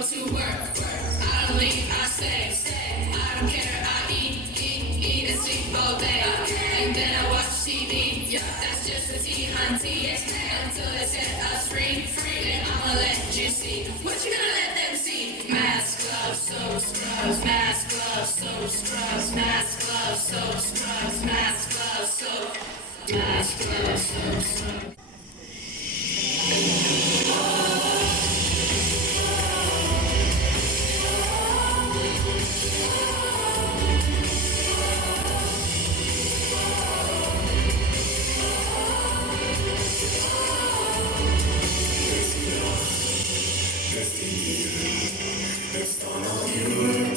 go to work. I don't leave, I stay. I don't care, I eat and sleep all day. And then I watch TV. Yeah, that's just a tea, hunty. Until they set us free. Then I'ma let you see. What you gonna let them see? Mask, gloves, soap, scrubs. Mask, gloves, soap, scrubs. Mask, gloves, soap, scrubs. Mask, gloves, soap. Mask, gloves, soap, scrubs. It's all you